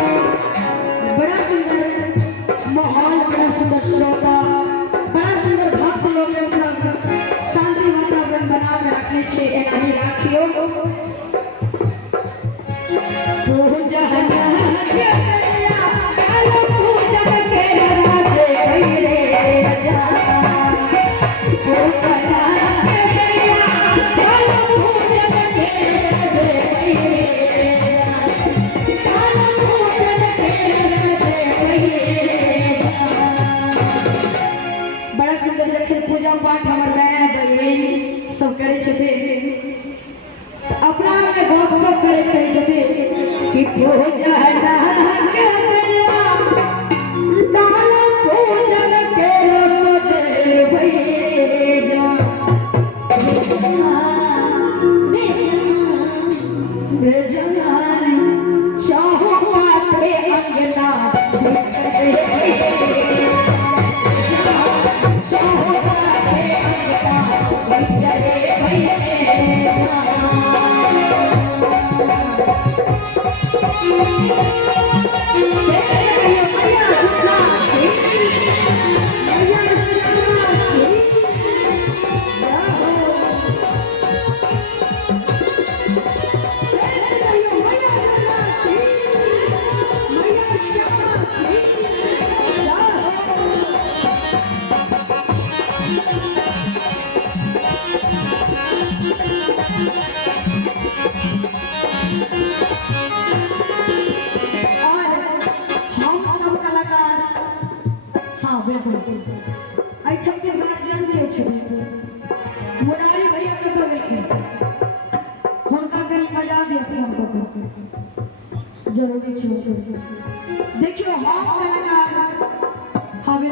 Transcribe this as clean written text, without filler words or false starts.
बड़ा सुंदर माहौल, बड़ा सुंदर श्रोता, बड़ा सुंदर भक्त लोग शांति वातावरण बना कर रखने छे एनाही राखियो पूजा बड़ा सुंदर देखे पूजा पाठ हमार बहन बहन सब करे छथिन, अपना में गप सब करे छथिन कि पूजा के बेला डाला पूजन के सजे भैया बेजान चाहो पाते अंगना मुरारी भैया के तो देखे हुनका कहीं मजा देती हमको जरूरी छे। देखियो हम कलाकार हवे